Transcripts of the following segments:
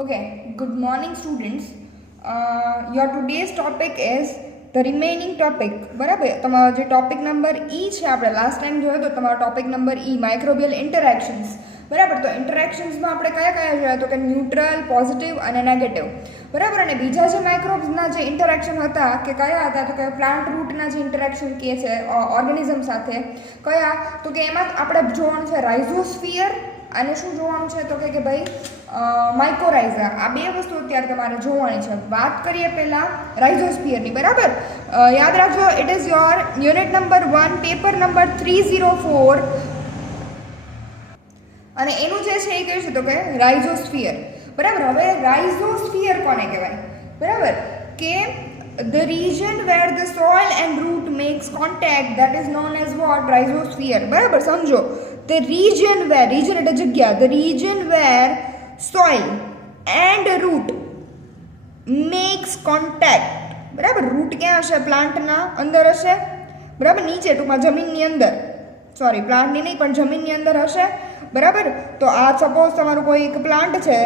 Okay, good morning students. Your today's topic is the remaining topic. બરાબર તમારો જે topic number ઈ છે આપણે લાસ્ટ ટાઈમ જોયો તો તમારો ટોપિક નંબર ઈ માઇક્રોબિયલ ઇન્ટરેક્શન્સ. બરાબર, તો ઇન્ટરેક્શન્સમાં આપણે કયા કયા જોયા તો કે ન્યુટ્રલ, પોઝિટિવ અને નેગેટિવ. બરાબર, અને બીજા જે માઇક્રોબ્સના જે ઇન્ટરેક્શન હતા કે કયા હતા તો કે પ્લાન્ટ રૂટના જે ઇન્ટરેક્શન કહે છે ઓર્ગેનિઝમ સાથે કયા તો કે એમાં આપણે જોવાનું છે રાઇઝોસ્ફિયર અને શું જોવાનું છે તો કે ભાઈ માઇકોરાઇઝા. આ બે વસ્તુ અત્યારે તમારે જોવાની છે. વાત કરીએ પહેલાં રાઇઝોસ્ફિયરની. બરાબર, યાદ રાખજો, it is your unit number 1 paper number 304 અને એનું જે છે એ કયું છે તો કે રાઇઝોસ્ફિયર. બરાબર, હવે રાઇઝોસ્ફિયર કોને કહેવાય? બરાબર, કે the region where the soil and root makes contact, that is known as what? Rhizosphere. બરાબર, સમજો. The region where, region એટલે જગ્યા, the region where soil and root makes contact. બરાબર, રૂટ ક્યાં હશે? પ્લાન્ટના અંદર હશે. બરાબર, નીચે ટૂંકમાં જમીનની અંદર, સોરી પ્લાન્ટની નહીં પણ જમીનની અંદર હશે. બરાબર, તો આ સપોઝ તમારું કોઈ એક પ્લાન્ટ છે.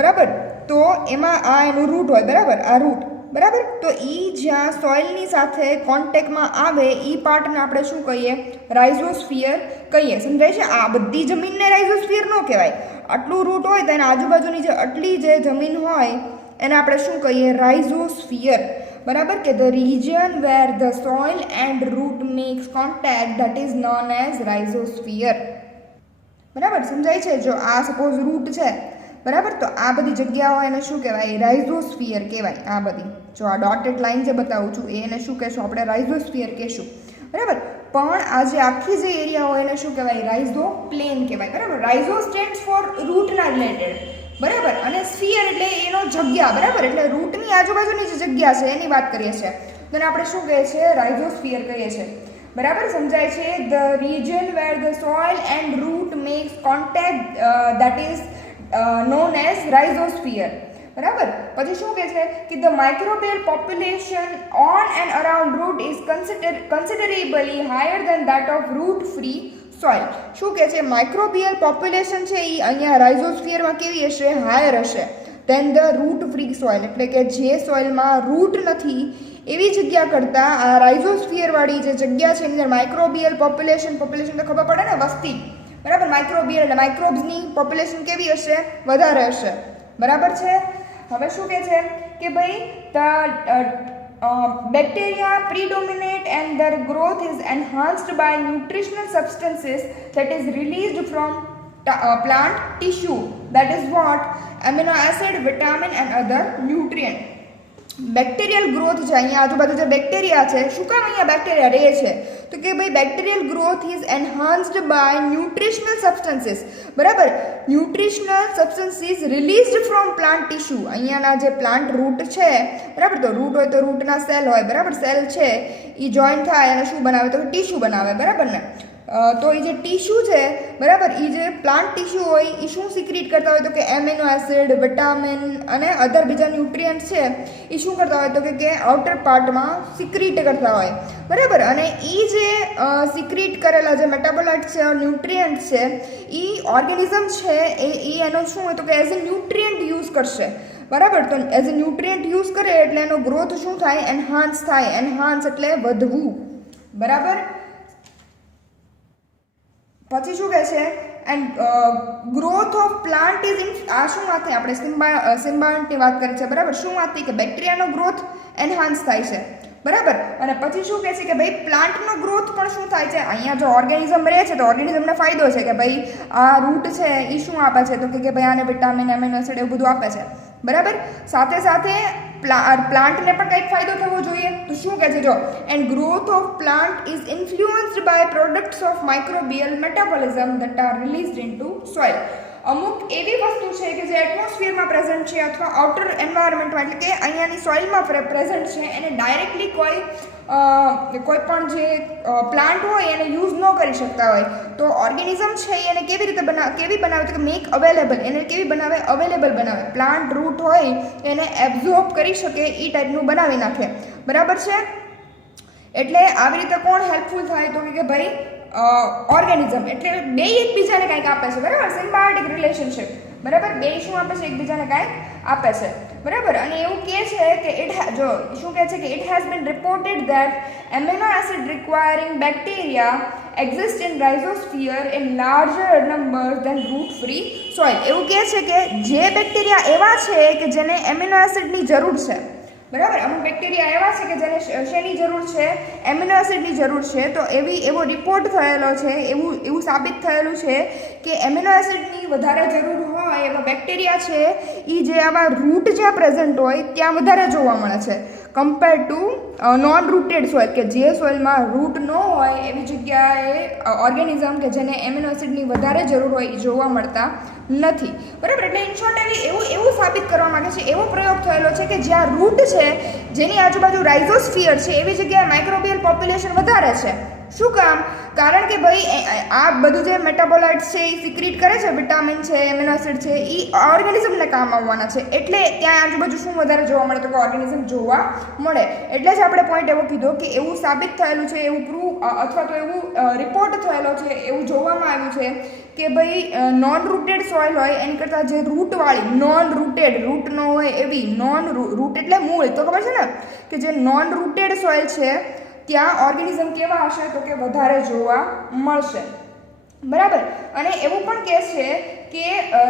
બરાબર, તો એમાં આ એનું રૂટ હોય. બરાબર, આ રૂટ. બરાબર, તો એ જ્યાં સોઇલની સાથે કોન્ટેક્ટમાં આવે એ પાર્ટને આપણે શું કહીએ? રાઇઝોસ્ફિયર કહીએ. સમજાય છે? આ બધી જમીનને રાઇઝોસ્ફિયર ન કહેવાય. આટલું રૂટ હોય તો એના આજુબાજુની જે આટલી જે જમીન હોય એને આપણે શું કહીએ? રાઇઝોસ્ફિયર. બરાબર, કે the region where the soil and root makes contact, that is known as rhizosphere. બરાબર, સમજાય છે? જો આ સપોઝ રૂટ છે. બરાબર, તો આ બધી જગ્યાઓ એને શું કહેવાય? રાઇઝોસ્ફિયર કહેવાય. આ બધી જો આ ડોટેડ લાઇન જે બતાવું છું એને શું કહેશું આપણે? રાઇઝોસ્ફિયર કહેશું. બરાબર, પણ આ જે આખી જે એરિયા હોય એને શું કહેવાય? રાઇઝોપ્લેન કહેવાય. બરાબર, રાઇઝો સ્ટેન્ડ્સ ફોર રૂટના રિલેટેડ. બરાબર, અને સ્ફિયર એટલે એનો જગ્યા. બરાબર, એટલે રૂટની આજુબાજુની જે જગ્યા છે એની વાત કરીએ છીએ તો આપણે શું કહીએ છીએ? રાઇઝોસ્ફિયર કહીએ છીએ. બરાબર, સમજાય છે? The region where the soil and root makes contact, that is known as rhizosphere. બરાબર, પછી શું કહે છે કે the microbial population on and around root is considerably higher than that of root free soil. શું કહે છે? માઇક્રોબિયલ પોપ્યુલેશન છે એ અહીંયા રાઇઝોસ્ફિયરમાં કેવી હશે? હાયર હશે દેન ધ રૂટ ફ્રી સોઇલ. એટલે કે જે સોઇલમાં રૂટ નથી એવી જગ્યા કરતાં આ રાઇઝોસ્ફિયર વાળી જે જગ્યા છે એની અંદર માઇક્રોબિયલ પોપ્યુલેશન તો ખબર પડે ને, વસ્તી. બરાબર, માઇક્રોબિયલ એટલે માઇક્રોબ્સની પોપ્યુલેશન કેવી હશે? વધારે હશે. બરાબર છે? હવે શું કહે છે કે ભાઈ bacteria predominate and their growth is enhanced by nutritional substances that is released from plant tissue, that is what? Amino acid, vitamin and other nutrient. Bacterial growth છે. અહીંયા આજુબાજુ જે બેક્ટેરિયા છે, શું કામ અહીંયા બેક્ટેરિયા રહે છે તો કે ભાઈ bacterial growth is enhanced by nutritional substances. બરાબર, nutritional substances released from plant tissue. અહીંયાના જે પ્લાન્ટ રૂટ છે. બરાબર, તો રૂટ હોય તો રૂટના સેલ હોય. બરાબર, સેલ છે એ જોઈન્ટ થાય અને શું બનાવે તો ટિશ્યુ બનાવે. બરાબર ને? તો એ જે ટિશ્યુ છે, બરાબર, એ જે પ્લાન્ટ ટિશ્યુ હોય એ શું સિક્રીટ કરતા હોય તો કે એમિનો એસિડ, વિટામિન અને અધર બીજા ન્યુટ્રિયન્ટ છે એ શું કરતા હોય તો કે આઉટર પાર્ટમાં સિક્રીટ કરતા હોય. બરાબર, અને એ જે સિક્રીટ કરેલા જે મેટાબોલાઇટ છે, ન્યુટ્રિયન્ટ છે, એ ઓર્ગેનિઝમ છે એ એનો શું હોય તો કે એઝ અ ન્યુટ્રિયન્ટ યુઝ કરશે. બરાબર, તો એઝ અ ન્યુટ્રિયન્ટ યુઝ કરે એટલે એનો ગ્રોથ શું થાય? એન્હાન્સ થાય. એન્હાન્સ એટલે વધવું. બરાબર, પછી શું કહે છે? And growth of plant is in, આ શું વાત થઈ? આપણે સિમ્બાયોન્ટની વાત કરી છે. બરાબર, શું વાત થઈ? કે બેક્ટેરિયાનો ગ્રોથ એન્હાન્સ થાય છે. બરાબર, અને પછી શું કહે છે કે ભાઈ પ્લાન્ટનો ગ્રોથ પણ શું થાય છે? અહીંયા જો ઓર્ગેનિઝમ રહે છે તો ઓર્ગેનિઝમને ફાયદો છે કે ભાઈ આ રૂટ છે એ શું આપે છે તો કે ભાઈ આને વિટામિન, એમિનો એસિડ એવું બધું આપે છે. બરાબર, સાથે સાથે પ્લાન્ટને પણ કંઈક ફાયદો થવો જોઈએ. તો શું કહે છે? જો and growth of plant is influenced by products of microbial metabolism that are released into soil. અમુક એવી વસ્તુ છે કે જે એટમોસ્ફિયરમાં પ્રેઝન્ટ છે અથવા આઉટર એન્વાયરમેન્ટમાં એટલે કે અહીંયાની સોઇલમાં પ્રેઝન્ટ છે એને ડાયરેક્ટલી કોઈ પણ જે પ્લાન્ટ હોય એને યુઝ ન કરી શકતા હોય તો ઓર્ગેનિઝમ છે એને કેવી રીતે બનાવે તો કે મેક અવેલેબલ. એને કેવી બનાવે? અવેલેબલ બનાવે. પ્લાન્ટ રૂટ હોય એને એબ્ઝોર્બ કરી શકે એ ટાઈપનું બનાવી નાખે. બરાબર છે? એટલે આવી રીતે કોણ હેલ્પફુલ થાય તો કે ભાઈ ઓર્ગેનિઝમ એટલે બે એકબીજાને કંઈક આપે છે. બરાબર, સિમ્બાયોટિક રિલેશનશિપ. બરાબર, બે શું આપે છે, એકબીજાને કાંઈક આપે છે, બરાબર. અને એવું કહે છે કે જો શું કહે છે કે it has been reported that amino acid requiring bacteria exist in rhizosphere in larger number than root free soil. એવું કહે છે કે જે બેક્ટેરિયા એવા છે કે જેને એમિનો એસિડની જરૂર છે, બરાબર, અમુક બેક્ટેરિયા એવા છે કે જેને શેની જરૂર છે, એમિનો એસિડની જરૂર છે. તો એવો રિપોર્ટ થયેલો છે, એવું સાબિત થયેલું છે કે એમિનો એસિડની વધારે જરૂર હોય એવા બેક્ટેરિયા છે એ જે આવા રૂટ જ્યાં પ્રેઝન્ટ હોય ત્યાં વધારે જોવા મળે છે compare to non rooted soil, કે જે સોઇલમાં રૂટ ન હોય એવી જગ્યાએ ઓર્ગેનિઝમ કે જેને એમિનો એસિડની વધારે જરૂર હોય એ જોવા મળતા નથી, બરાબર. એટલે ઇન શોર્ટ એવું સાબિત કરવા માંગે છે, એવો પ્રયોગ થયેલો છે કે જ્યાં રૂટ છે જેની આજુબાજુ રાઇઝોસ્ફિયર છે એવી જગ્યાએ માઇક્રોબિયલ પોપ્યુલેશન વધારે છે. શું કામ? કારણ કે ભાઈ આ બધું જે મેટાબોલાઇટ્સ છે એ સિક્રીટ કરે છે, વિટામિન છે, એમિનો એસિડ છે, એ ઓર્ગેનિઝમને કામ આવવાના છે. એટલે ત્યાં આજુબાજુ શું વધારે જોવા મળે તો કે ઓર્ગેનિઝમ જોવા મળે. એટલે જ આપણે પોઈન્ટ એવો કીધો કે એવું સાબિત થયેલું છે, એવું પ્રૂવ અથવા તો એવું રિપોર્ટ થયેલો છે, એવું જોવામાં આવ્યું છે કે ભાઈ નોન રૂટેડ સોઇલ હોય એની કરતાં જે રૂટવાળી નોન રૂટેડ, રૂટ ન હોય એવી નોન રૂટ એટલે મૂળ, તો ખબર છે ને કે જે નોન રૂટેડ સોઇલ છે ત્યાં ઓર્ગેનિઝમ કેવા હશે તો કે વધારે જોવા મળશે, બરાબર. અને એવું પણ કહે છે કે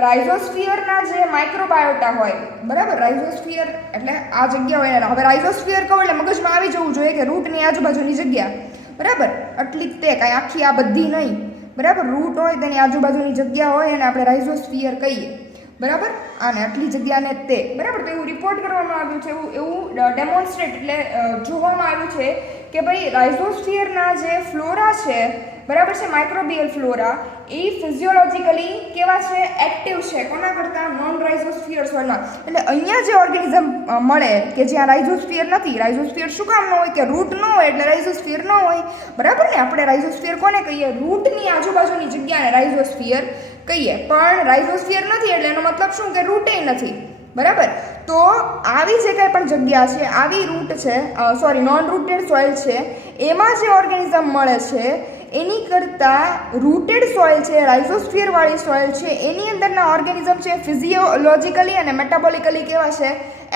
રાઇઝોસ્ફિયરના જે માઇક્રોબાયોટા હોય, બરાબર, રાઇઝોસ્ફિયર એટલે આ જગ્યા હોય. હવે રાઇઝોસ્ફિયર કહો એટલે મગજમાં આવી જવું જોઈએ કે રૂટની આજુબાજુની જગ્યા, બરાબર, આટલી જ તે કાંઈ આખી આ બધી નહીં, બરાબર. રૂટ હોય તેની આજુબાજુની જગ્યા હોય અને આપણે રાઇઝોસ્ફિયર કહીએ, બરાબર, આને આટલી જગ્યાને તે, બરાબર. તો એવું રિપોર્ટ કરવામાં આવ્યું છે, એવું ડેમોન્સ્ટ્રેટ એટલે જોવામાં આવ્યું છે કે ભાઈ રાઇઝોસ્ફિયરના જે ફ્લોરા છે, બરાબર છે, માઇક્રોબિયલ ફ્લોરા, એ ફિઝિયોલોજીકલી કેવા છે, એક્ટિવ છે, કોના કરતાં નોન રાઇઝોસ્ફિયર સોઇલમાં. એટલે અહીંયા જે ઓર્ગેનિઝમ મળે કે જ્યાં રાઇઝોસ્ફિયર નથી, રાઇઝોસ્ફિયર શું કામ ન હોય કે રૂટ ન હોય એટલે રાઇઝોસ્ફિયર ન હોય, બરાબર ને. આપણે રાઇઝોસ્ફિયર કોને કહીએ? રૂટની આજુબાજુની જગ્યાને રાઇઝોસ્ફિયર કહીએ, પણ રાઇઝોસ્ફિયર નથી એટલે એનો મતલબ શું કે રૂટે નથી, બરાબર. તો આવી જે કાંઈ પણ જગ્યા છે, આવી રૂટ છે, નોન રૂટેડ સોઇલ છે, એમાં જે ઓર્ગેનિઝમ મળે છે એની કરતાં રૂટેડ સોઇલ છે, રાઇઝોસ્ફિયરવાળી સોઇલ છે, એની અંદરના ઓર્ગેનિઝમ છે ફિઝિયોલોજીકલી અને મેટાબોલિકલી કેવા છે,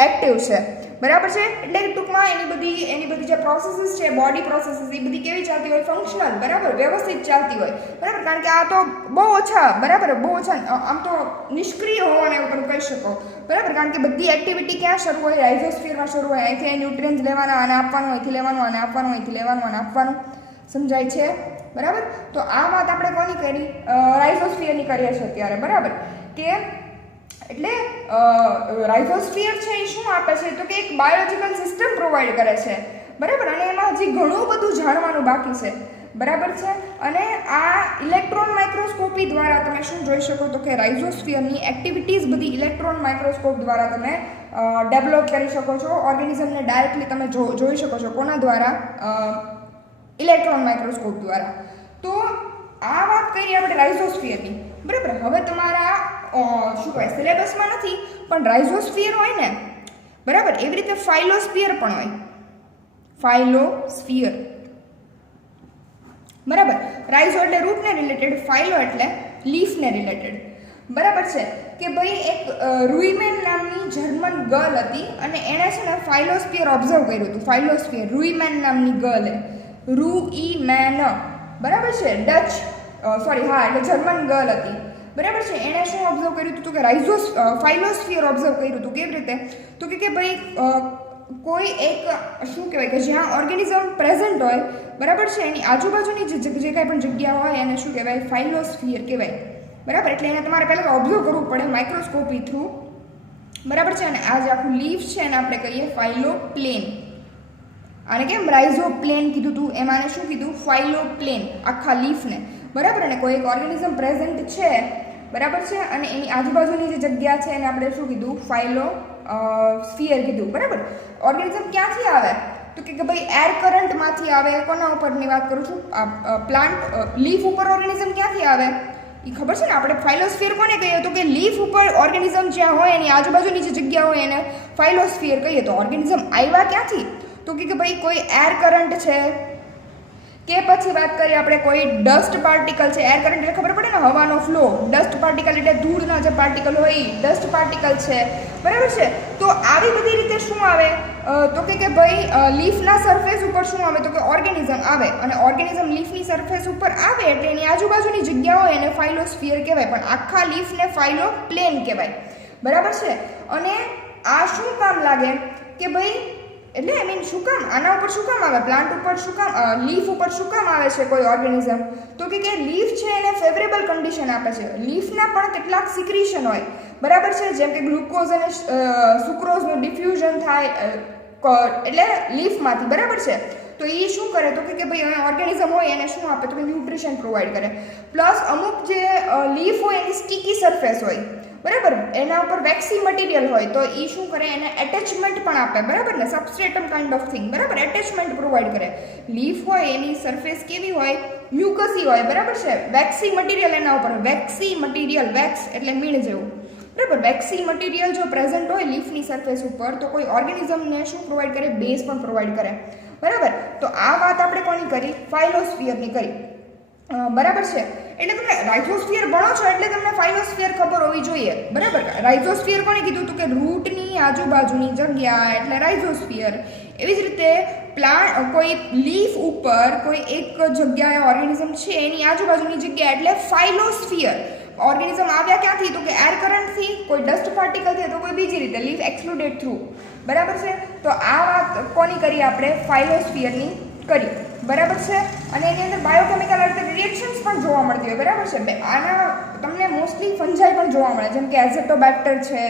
એક્ટિવ છે, બરાબર છે. એટલે ટૂંકમાં એની બધી જે પ્રોસેસીસ છે, બોડી પ્રોસેસીસ, એ બધી કેવી ચાલતી હોય, ફંક્શનલ, બરાબર, વ્યવસ્થિત ચાલતી હોય, બરાબર. કારણ કે આ તો બહુ ઓછા, બરાબર, બહુ ઓછા આમ તો નિષ્ક્રિય હોવાને એવું તમે કહી શકો, બરાબર. કારણ કે બધી એક્ટિવિટી ક્યાં શરૂ હોય? રાઇઝોસ્ફિયરમાં શરૂ હોય. અહીંથી ન્યુટ્રિયન્સ લેવાના અને આપવાનું, અહીંથી લેવાનું અને આપવાનું, અહીંથી લેવાનું અને આપવાનું, સમજાય છે, બરાબર. તો આ વાત આપણે કોની કરી? રાઇઝોસ્ફિયરની કરીએ છીએ અત્યારે, બરાબર. કે એટલે રાઇઝોસ્ફિયર છે એ શું આપે છે તો કે એક બાયોલોજિકલ સિસ્ટમ પ્રોવાઈડ કરે છે, બરાબર. અને એમાં હજી ઘણું બધું જાણવાનું બાકી છે, બરાબર છે. અને આ ઇલેક્ટ્રોન માઇક્રોસ્કોપી દ્વારા તમે શું જોઈ શકો તો કે રાઇઝોસ્ફિયરની એક્ટિવિટીઝ બધી ઇલેક્ટ્રોન માઇક્રોસ્કોપ દ્વારા તમે ડેવલપ કરી શકો છો. ઓર્ગેનિઝમને ડાયરેક્ટલી તમે જોઈ શકો છો. કોના દ્વારા? ઇલેક્ટ્રોન માઇક્રોસ્કોપ દ્વારા. તો આ વાત કરી આપણે રાઇઝોસ્ફિયરની, બરાબર. હવે તમારા શું કહેવાય સિલેબસમાં નથી પણ રાઇઝોસ્ફિયર હોય ને, બરાબર, એવી રીતે ફાઇલોસ્ફિયર પણ હોય. ફાઇલોસ્ફિયર, બરાબર. રાઇઝો એટલે રૂટને રિલેટેડ, ફાઇલો એટલે લીફને રિલેટેડ, બરાબર છે. કે ભાઈ એક રૂઈમેન નામની જર્મન ગર્લ હતી અને એણે છે ને ફાઇલોસ્ફિયર ઓબ્ઝર્વ કર્યું હતું. ફાઇલોસ્ફિયર, રૂઈમેન નામની ગર્લે, રૂઈમેન, બરાબર છે, ડચ એટલે જર્મન ગર્લ હતી, બરાબર છે. એણે શું ઓબ્ઝર્વ કર્યું હતું કે ફાઇલોસ્ફિયર ઓબ્ઝર્વ કર્યું હતું. કેવી રીતે? તો કે ભાઈ કોઈ એક શું કહેવાય કે જ્યાં ઓર્ગેનિઝમ પ્રેઝન્ટ હોય, બરાબર છે, એની આજુબાજુની જે કાંઈ પણ જગ્યા હોય એને શું કહેવાય? ફાઇલોસ્ફિયર કહેવાય, બરાબર. એટલે એને તમારે પહેલાં ઓબ્ઝર્વ કરવું પડે માઇક્રોસ્કોપી થ્રુ, બરાબર છે. અને આ જે આખું લીફ છે એને આપણે કહીએ ફાઇલોપ્લેન. આને કેમ રાઇઝોપ્લેન કીધું હતું? એમાં શું કીધું? ફાઇલોપ્લેન, આખા લીફને, બરાબર. અને કોઈ એક ઓર્ગેનિઝમ પ્રેઝન્ટ છે, બરાબર છે, અને એની આજુબાજુની જે જગ્યા છે એને આપણે શું કીધું? ફાઇલોસ્ફિયર કીધું, બરાબર. ઓર્ગેનિઝમ ક્યાંથી આવે તો કે ભાઈ એર કરંટમાંથી આવે. કોના ઉપરની વાત કરું છું? પ્લાન્ટ લીફ ઉપર ઓર્ગેનિઝમ ક્યાંથી આવે એ ખબર છે ને આપણે? ફાઇલોસ્ફિયર કોને કહીએ તો કે લીફ ઉપર ઓર્ગેનિઝમ જ્યાં હોય એની આજુબાજુની જે જગ્યા હોય એને ફાઇલોસ્ફિયર કહીએ. તો ઓર્ગેનિઝમ આવ્યા ક્યાંથી તો કે ભાઈ કોઈ એર કરંટ છે કે પછી વાત કરીએ આપણે કોઈ ડસ્ટ પાર્ટિકલ છે, એર કરંટ એટલે ખબર પડે ને હવાનો ફ્લો, ડસ્ટ પાર્ટિકલ એટલે ધૂળના જે પાર્ટિકલ હોય એ ડસ્ટ પાર્ટિકલ છે, બરાબર છે. તો આવી બધી રીતે શું આવે તો કે ભાઈ લીફના સરફેસ ઉપર શું આવે તો કે ઓર્ગેનિઝમ આવે, અને ઓર્ગેનિઝમ લીફની સરફેસ ઉપર આવે એટલે એની આજુબાજુની જગ્યા હોય એને ફાઇલોસ્ફિયર કહેવાય, પણ આખા લીફને ફાઇલોપ્લેન કહેવાય, બરાબર છે. અને આ શું કામ લાગે કે ભાઈ એટલે આઈ મીન શું કામ આના ઉપર શું કામ આવે, પ્લાન્ટ ઉપર શું કામ, લીફ ઉપર શું કામ આવે છે કોઈ ઓર્ગેનિઝમ, તો કે લીફ છે એને ફેવરેબલ કન્ડિશન આપે છે. લીફના પણ કેટલાક સિક્રીશન હોય, બરાબર છે, જેમ કે ગ્લુકોઝ અને સુક્રોઝનું ડિફ્યુઝન થાય એટલે લીફમાંથી, બરાબર છે. તો એ શું કરે તો કે ભાઈ ઓર્ગેનિઝમ હોય એને શું આપે તો કે ન્યુટ્રિશન પ્રોવાઈડ કરે. પ્લસ અમુક જે લીફ હોય એની સ્ટીકી સરફેસ હોય, બરાબર, એના ઉપર વેક્સી મટીરિયલ હોય તો એ શું કરે એને એટેચમેન્ટ પણ આપે, બરાબર ને, સબસ્ટ્રેટમ કાઇન્ડ ઓફ થિંગ, બરાબર, એટેચમેન્ટ પ્રોવાઈડ કરે. લીફ હોય એની સરફેસ કેવી હોય, મ્યુકસી હોય, બરાબર છે, વેક્સી મટીરિયલ એના ઉપર, વેક્સી મટીરિયલ, વેક્સ એટલે મીણ જેવું, બરાબર. વેક્સી મટીરિયલ જો પ્રેઝન્ટ હોય લીફની સરફેસ ઉપર તો કોઈ ઓર્ગેનિઝમને શું પ્રોવાઈડ કરે, બેઝ પણ પ્રોવાઈડ કરે, બરાબર. તો આ વાત આપણે કોની કરી, ફાઇલોસ્ફિયરની કરી, બરાબર છે. એટલે તમે રાઇઝોસ્ફિયર ભણો છો એટલે તમને ફાઇલોસ્ફિયર ખબર હોવી જોઈએ, બરાબર. રાઇઝોસ્ફિયર કોણે કીધું તો કે રૂટની આજુબાજુની જગ્યા એટલે રાઇઝોસ્ફિયર. એવી જ રીતે કોઈ લીફ ઉપર કોઈ એક જગ્યાએ ઓર્ગેનિઝમ છે એની આજુબાજુની જગ્યા એટલે ફાઇલોસ્ફિયર. ઓર્ગેનિઝમ આવ્યા ક્યાંથી તો કે એર કરંટથી, કોઈ ડસ્ટ પાર્ટિકલથી, તો કોઈ બીજી રીતે લીફ એક્સક્લુડેડ થ્રુ, બરાબર છે. તો આ વાત કોની કરી આપણે, ફાઇલોસ્ફિયરની કરી, બરાબર છે. અને એની અંદર બાયોકેમિકલ રિએક્શન્સ પણ જોવા મળતી હોય, બરાબર છે. આના તમને મોસ્ટલી ફંજાઈ પણ જોવા મળે, જેમ કે એઝેટોબેક્ટર છે,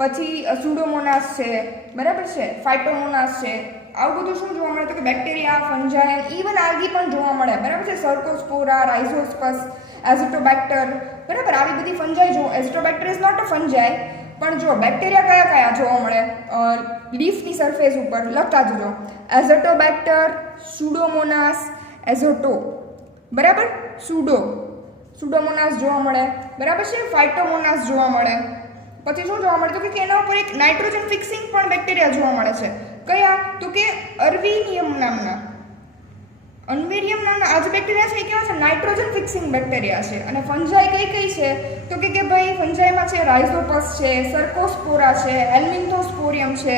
પછી સુડોમોનાસ છે, બરાબર છે, ફાઇટોમોનાસ છે. આવું બધું શું જોવા મળે તો કે બેક્ટેરિયા, ફંજાઈ, ઇવન આલ્ગી પણ જોવા મળે, બરાબર છે. સર્કોસ્પોરા, રાઇઝોસ્પસ, એઝેટોબેક્ટર, બરાબર, આવી બધી ફંજાઈ જો. એઝેટોબેક્ટર ઇઝ નોટ અ ફંજાઈ, પણ જો બેક્ટેરિયા કયા કયા જોવા મળે લીફની સરફેસ ઉપર, લખતા જજો, એઝેટોબેક્ટર, સુડોમોનાસ, એઝોટો, બરાબર, સુડોમોનાસ જોવા મળે, બરાબર છે, ફાઇટોમોનાસ જોવા મળે. પછી શું જોવા મળે તો કે એના ઉપર એક નાઇટ્રોજન ફિક્સિંગ પણ બેક્ટેરિયા જોવા મળે છે. કયા તો કે અર્વિનિયમ નામના, અન્વેરિયમ નામના આ જે બેક્ટેરિયા છે એ કેવા છે, નાઇટ્રોજન ફિક્સિંગ બેક્ટેરિયા છે. અને ફંજાઈ કઈ છે તો કે ભાઈ ફંજાઈમાં છે રાઇઝોપસ છે, સર્કોસ્પોરા છે, હેલ્મિન્થોસ્પોરિયમ છે,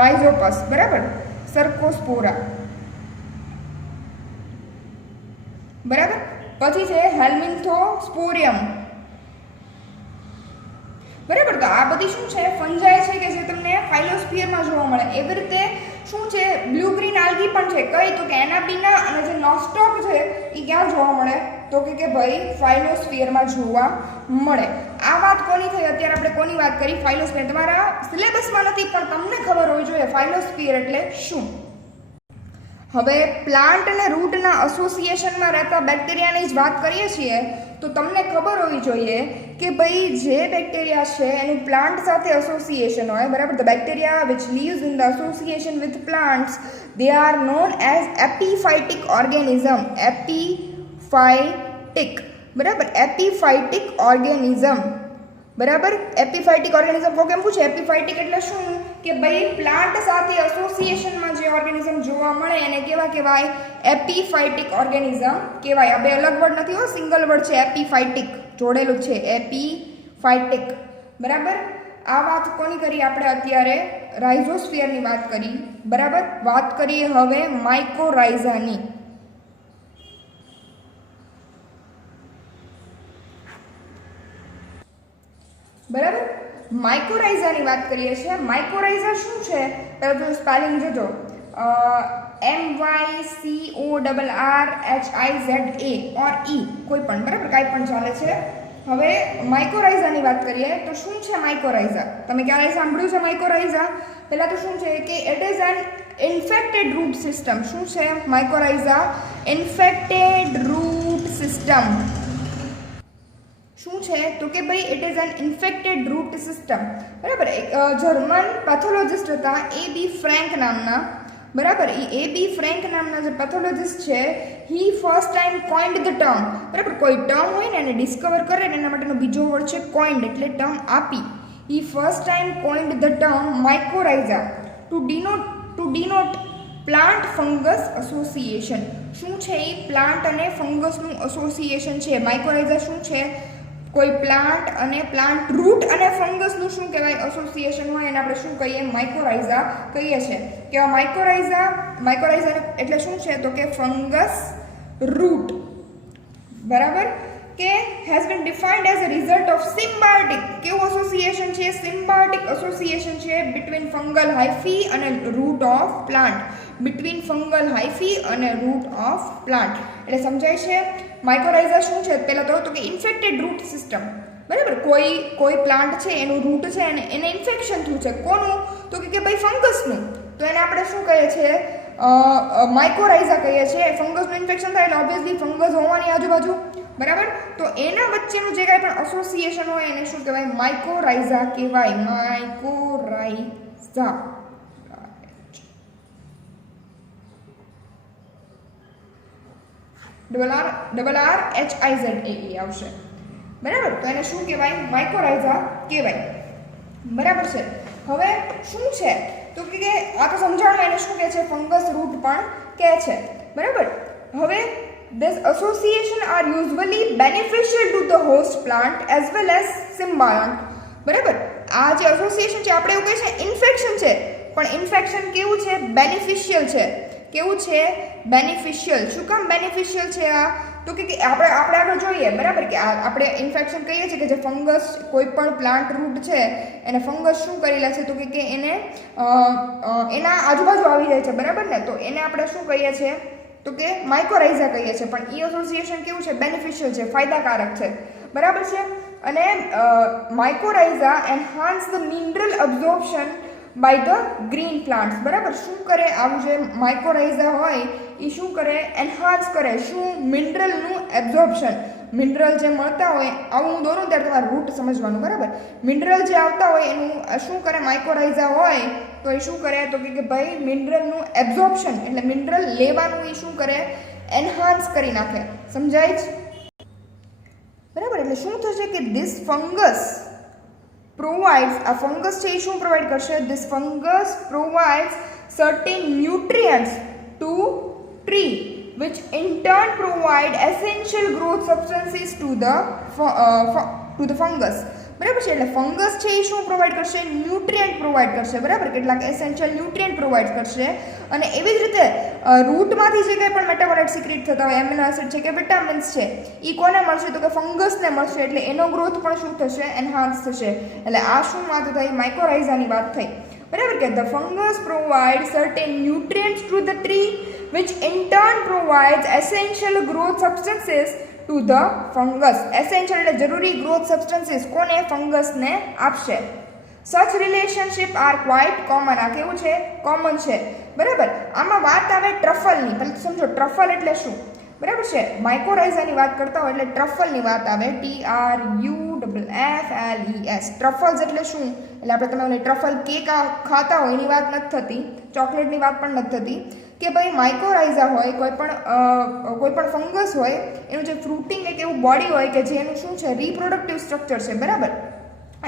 રાઇઝોપસ, બરાબર, સર્કોસ્પોરા, બરાબર. પછી છે હેલ્મિન્થોસ્પોરિયમ, બરાબર. તો આ બધી શું છે, ફંજાઈ છે કે જે તમને ફાઇલોસ્ફિયરમાં જોવા મળે. એવી રીતે શું છે, બ્લુ ગ્રીન આલ્ગી પણ છે, કઈ તો કે એનાબીના અને જે નોસ્ટોક છે એ ક્યાં જોવા મળે તો કે ભાઈ ફાઇલોસ્ફિયરમાં જોવા મળે. આ વાત કોની થઈ, અત્યારે આપણે કોની વાત કરી, ફાઇલોસ્ફિયર. તમારા સિલેબસમાં નથી પણ તમને ખબર હોવી જોઈએ ફાઇલોસ્ફિયર એટલે શું. હવે પ્લાન્ટ અને રૂટના એસોસિએશનમાં રહેતા બેક્ટેરિયાની જ વાત કરીએ છીએ તો તમને ખબર હોવી જોઈએ કે ભાઈ જે બેક્ટેરિયા છે એનું પ્લાન્ટ સાથે એસોસિએશન હોય, બરાબર. The bacteria which lives in the association with plants they are known as epiphytic organism. Epiphytic, બરાબર, એપીફાઇટિક ઓર્ગેનિઝમ, બરાબર. એપીફાઇટિક ઓર્ગેનિઝમ કો કેમ પૂછે, એપીફાઇટિક એટલે શું કે ભાઈ પ્લાન્ટ સાથે એસોસિએશનમાં જે ઓર્ગેનિઝમ જોવા મળે એને કેવા કહેવાય, એપીફાઇટિક ઓર્ગેનિઝમ કહેવાય. આ બે અલગ વર્ડ નથી હો, સિંગલ વર્ડ છે, એપીફાઇટિક જોડેલું છે, એપીફાઇટિક, બરાબર. આ વાત કોની કરી આપણે અત્યારે, રાઇઝોસ્ફિયરની વાત કરી, બરાબર. વાત કરીએ હવે માઇકોરાઇઝાની, બરાબર. માઇકોરાઇઝાની વાત કરીએ છીએ. માઇકોરાઇઝા શું છે પહેલાં તો સ્પેલિંગ જોજો, MYCORRHIZA ઓર ઈ કોઈ પણ, બરાબર, કાંઈ પણ ચાલે છે. હવે માઇકોરાઇઝાની વાત કરીએ તો શું છે માઇકોરાઇઝા, તમે ક્યારે સાંભળ્યું છે માઇકોરાઇઝા? પહેલાં તો શું છે કે it is an infected root system. શું છે માઇકોરાઇઝા? Infected root system. શું છે તો કે ભાઈ it is an infected root system, બરાબર. એક જર્મન પેથોલોજિસ્ટ હતા A.B. ફ્રેન્ક નામના, બરાબર. A.B. ફ્રેન્ક નામના જે પેથોલોજિસ્ટ છે હી first time coined the term, બરાબર. કોઈ ટર્મ હોય ને એને ડિસ્કવર કરે ને એના માટેનો બીજો વર્ડ છે કોઇન્ડ, એટલે ટર્મ આપી. He first time coined the term mycorrhiza to denote plant fungus association. શું છે એ પ્લાન્ટ અને ફંગસનું એસોસિએશન છે. માઇકોરાઇઝા શું છે? કોઈ પ્લાન્ટ અને પ્લાન્ટ રૂટ અને ફંગસનું શું કહેવાય એસોસિએશન હોય એને આપણે શું કહીએ? માઇકોરાઇઝા કહીએ છીએ. કે માઇકોરાઇઝા એટલે શું છે? તો કે ફંગસ રૂટ, બરાબર, કે has been defined as a result of symbiotic, કેવું એસોસિએશન છે? સિમ્બાયોટિક એસોસિએશન છે between fungal hyphae અને root of plant, between fungal hyphae અને root of plant. એટલે સમજાય છે? માઇકોરાઇઝા શું છે? પહેલા તો કે ઇન્ફેક્ટેડ રૂટ સિસ્ટમ, બરાબર. કોઈ પ્લાન્ટ છે એનું રૂટ છે અને એને ઇન્ફેક્શન થયું છે. કોનું? તો કે ભાઈ ફંગસનું. તો એને આપણે શું કહીએ છીએ? માઇકોરાઇઝા કહીએ છીએ. ફંગસનું ઇન્ફેક્શન થાય એટલે ઓબ્વિયસલી ફંગસ હોવાની આજુબાજુ, બરાબર. તો એના વચ્ચેનું જે કાંઈ પણ એસોસિએશન હોય એને શું કહેવાય? માઇકોરાઇઝા કહેવાય. માઇકોરાઇઝા. RRHIZAE આવશે, બરાબર. તો એને શું કહેવાય? માઇકોરાઇઝા કહેવાય, બરાબર છે. હવે શું છે? તો કે આ તો સમજાણું. એને શું કહે છે? ફંગસ રૂટ પણ કહે છે, બરાબર. હવે this association are usually beneficial to the host plant as well as symbiont, બરાબર. આ જે એસોસિએશન છે આપણે એવું કહે છે ઇન્ફેક્શન છે, પણ ઇન્ફેક્શન કેવું છે? બેનિફિશિયલ છે. કેવું છે? બેનિફિશિયલ. શું કામ બેનિફિશિયલ છે આ? તો કે આપણે આગળ જોઈએ, બરાબર, કે આપણે ઇન્ફેક્શન કહીએ છીએ કે જે ફંગસ કોઈ પણ પ્લાન્ટ રૂટ છે એને ફંગસ શું કરી લે છે? તો કે એને એના આજુબાજુ આવી જાય છે, બરાબર ને. તો એને આપણે શું કહીએ છીએ? તો કે માઇકોરાઇઝા કહીએ છીએ. પણ એ એસોસિએશન કેવું છે? બેનિફિશિયલ છે, ફાયદાકારક છે, બરાબર છે. અને mycorrhiza enhance the mineral absorption by the green plants, બરાબર. શું કરે? આવું જે માઇકોરાઇઝા હોય એ શું કરે? એન્હાન્સ કરે. શું? મિનરલનું એબ્ઝોર્પ્શન. મિનરલ જે મળતા હોય, આવું હું દોરું ત્યારે તમારે રૂટ સમજવાનું, બરાબર. મિનરલ જે આવતા હોય એનું શું કરે? માઇકોરાઇઝા હોય તો એ શું કરે? તો કે ભાઈ મિનરલનું એબ્ઝોર્પ્શન એટલે મિનરલ લેવાનું એ શું કરે? એન્હાન્સ કરી નાખે. સમજાય છે? બરાબર. એટલે શું થશે કે ધીસ ફંગસ પ્રોવાઇડ્સ, આ ફંગસ છે એ શું પ્રોવાઈડ કરશે? This fungus provides certain nutrients to tree which in turn provide essential growth substances to the fungus, બરાબર છે. એટલે ફંગસ છે એ શું પ્રોવાઈડ કરશે? ન્યુટ્રિયન્ટ પ્રોવાઈડ કરશે, બરાબર. કેટલાક એસેન્શિયલ ન્યુટ્રિયન્ટ પ્રોવાઈડ કરશે. અને એવી જ રીતે રૂટમાંથી જે કંઈ પણ મેટાબોલાઇટ સિક્રેટ થતા હોય, એમિનો એસિડ છે કે વિટામિન્સ છે, એ કોને મળશે? તો કે ફંગસને મળશે. એટલે એનો ગ્રોથ પણ શું થશે? એન્હાન્સ થશે. એટલે આ શું વાત થઈ? માઇકોરાઇઝાની વાત થઈ, બરાબર. કે the fungus provides certain nutrients to the tree which in turn provides essential growth substances to the fungus. Essential એટલે જરૂરી growth substances કોને? ફંગસને આપશે. such relationship are quite common. આ કેવું છે? કોમન છે, બરાબર. આમાં વાત આવે ટ્રફલની. પહેલા સમજો ટ્રફલ એટલે શું, બરાબર છે. માઇકોરાઇઝાની વાત કરતા હોય એટલે ટ્રફલની વાત આવે. TRUFFLES. ટ્રફલ્સ એટલે શું? એટલે આપણે તમે ટ્રફલ કેક ખાતા હોય એની વાત નથી થતી, ચોકલેટની વાત પણ નથી થતી. કે ભાઈ માઇકોરાઇઝા હોય, કોઈ પણ ફંગસ હોય, એનું જે ફ્રૂટિંગ એક એવું બોડી હોય કે જેનું શું છે? રિપ્રોડક્ટિવ સ્ટ્રક્ચર છે, બરાબર.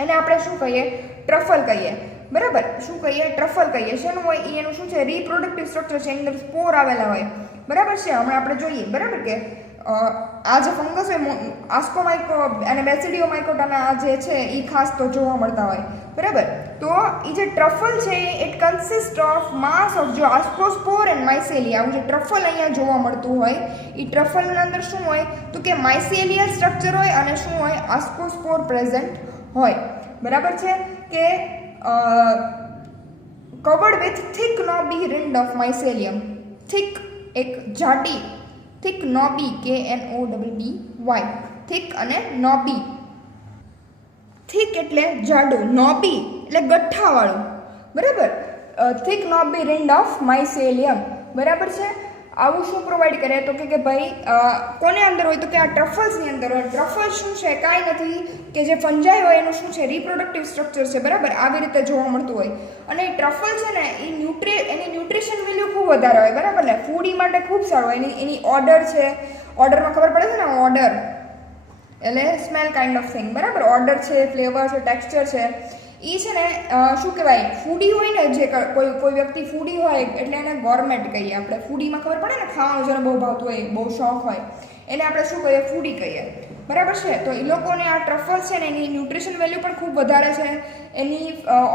એને આપણે શું કહીએ? ટ્રફલ કહીએ, બરાબર. શું કહીએ? ટ્રફલ કહીએ. શેનું હોય? એનું શું છે? રિપ્રોડક્ટિવ સ્ટ્રક્ચર છે. એની અંદર સ્પોર આવેલા હોય, બરાબર છે. હમણાં આપણે જોઈએ, બરાબર, કે આ જે ફંગસ હોય આસ્કોમાઇકો અને બેસિડિયોમાઇકોટાના આ જે છે એ ખાસ તો જોવા મળતા હોય, બરાબર. તો એ જે ટ્રફલ છે it consist of mass of જો આસ્કોસ્પોર એન્ડ માઇસેલિયા. આવું જે ટ્રફલ અહીંયા જોવા મળતું હોય એ ટ્રફલના અંદર શું હોય? તો કે માઇસેલિયલ સ્ટ્રક્ચર હોય અને શું હોય? આસ્કોસ્પોર પ્રેઝન્ટ હોય, બરાબર છે. કે covered with thick knobby rind of mycelium. Thick એક જાડી, થિક નોબી, KNOBBY, થિક અને નોબી. થિક એટલે જાડું, નોબી એટલે ગઠ્ઠાવાળું, બરાબર. Thick knobby rind of mycelium, બરાબર છે. આવું શું પ્રોવાઈડ કરે? તો કે ભાઈ કોને અંદર હોય? તો કે આ ટ્રફલ્સની અંદર હોય. ટ્રફલ શું છે? કાંઈ નથી કે જે ફંજાઈ હોય એનું શું છે? રિપ્રોડક્ટિવ સ્ટ્રક્ચર છે, બરાબર. આવી રીતે જોવા મળતું હોય. અને એ ટ્રફલ છે ને એ એની ન્યુટ્રિશન વેલ્યુ ખૂબ વધારે હોય, બરાબર ને. ફૂડી માટે ખૂબ સારું હોય. એની ઓર્ડર છે, ઓર્ડરમાં ખબર પડે છે ને, ઓર્ડર એટલે સ્મેલ કાઇન્ડ ઓફ થિંગ, બરાબર. ઓર્ડર છે, ફ્લેવર છે, ટેક્સચર છે, એ છે ને શું કહેવાય, ફૂડી હોય ને, જે કોઈ વ્યક્તિ ફૂડી હોય એટલે એને ગોર્મેટ કહીએ આપણે. ફૂડીમાં ખબર પડે ને, ખાવાનું જેને બહુ ભાવતું હોય, બહુ શોખ હોય, એને આપણે શું કહીએ, ફૂડી કહીએ, બરાબર છે. તો એ લોકોને આ ટ્રફલ્સ છે ને એની ન્યુટ્રિશન વેલ્યુ પણ ખૂબ વધારે છે, એની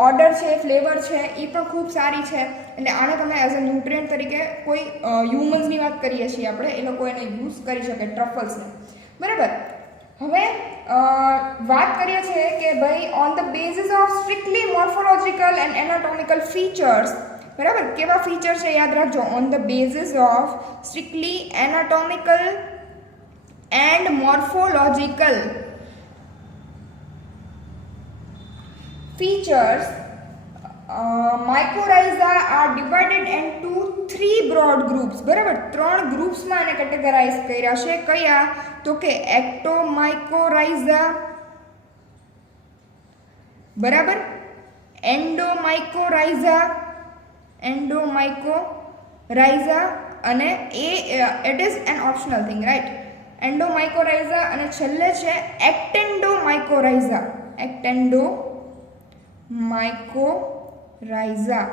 ઓર્ડર છે, ફ્લેવર છે, એ પણ ખૂબ સારી છે. એટલે આને તમે એઝ અ ન્યુટ્રિયન્ટ તરીકે કોઈ હ્યુમન્સની વાત કરીએ છીએ આપણે, એ લોકો એને યુઝ કરી શકે ટ્રફલ્સને, બરાબર. હવે વાત કરીએ છીએ કે ભાઈ on the basis of strictly morphological and anatomical features, બરાબર. કેવા ફીચર છે યાદ રાખજો, on the basis of strictly anatomical and morphological features, mycorrhiza are divided into 3 broad groups, બરાબર. 3 ગ્રુપ્સમાં આને કેટેગરાઇઝ કર્યા છે. કયા? તો કે એક્ટોમાઇકોરાઇઝા, બરાબર, એન્ડોમાઇકોરાઇઝા અને it is an optional thing, right? એન્ડોમાઇકોરાઇઝા અને છેલ્લે છે એક્ટેન્ડોમાઇકોરાઇઝા. એક્ટેન્ડોમાઇકોરાઇઝા,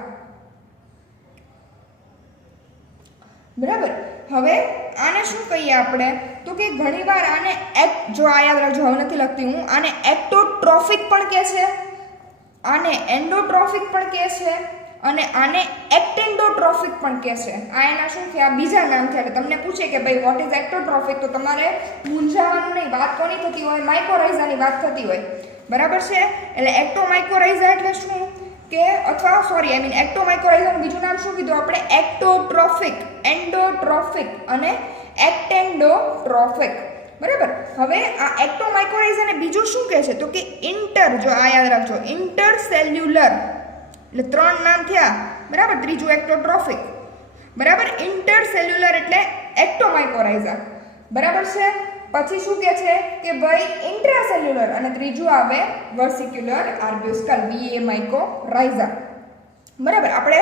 બરાબર. હવે આને શું કહીએ આપણે? તો કે ઘણીવાર આને જો આ યાદ રાખજો, હવે નથી લખતી હું, આને એક્ટોટ્રોફિક પણ કહે છે, આને એન્ડોટ્રોફિક પણ કહે છે, અને આને એક્ટેન્ડોટ્રોફિક પણ કહે છે. આ એના શું છે? આ બીજા નામ છે. એટલે તમને પૂછે કે ભાઈ વોટ ઇઝ એક્ટોટ્રોફિક, તો તમારે મૂંઝાવાનું નહીં. વાત કોની થતી હોય? માઇકોરાઇઝાની વાત થતી હોય, બરાબર છે. એટલે એક્ટોમાઇકોરાઇઝા એટલે શું કે, અથવા સોરી એક્ટોમાઇકોરાઇઝાનું બીજું નામ શું કીધું આપણે? એક્ટોટ્રોફિક, એન્ડોટ્રોફિક અને એક્ટેન્ડોટ્રોફિક, બરાબર. હવે આ એક્ટોમાઇકોરાઇઝાને બીજું શું કહે છે? તો કે ઇન્ટર, જો આ યાદ રાખજો, ઇન્ટરસેલ્યુલર, એટલે 3 નામ થયા, બરાબર. ત્રીજું એક્ટોટ્રોફિક, બરાબર. ઇન્ટરસેલ્યુલર એટલે એક્ટોમાઇકોરાઇઝા, બરાબર છે. પછી શું કહે છે કે ભાઈ ઇન્ટ્રાસેલ્યુલર, અને ત્રીજું આવે વર્સિક્યુલર આર્બ્યુસ્કલ, VA માઇકોરાઇઝા, બરાબર. આપણે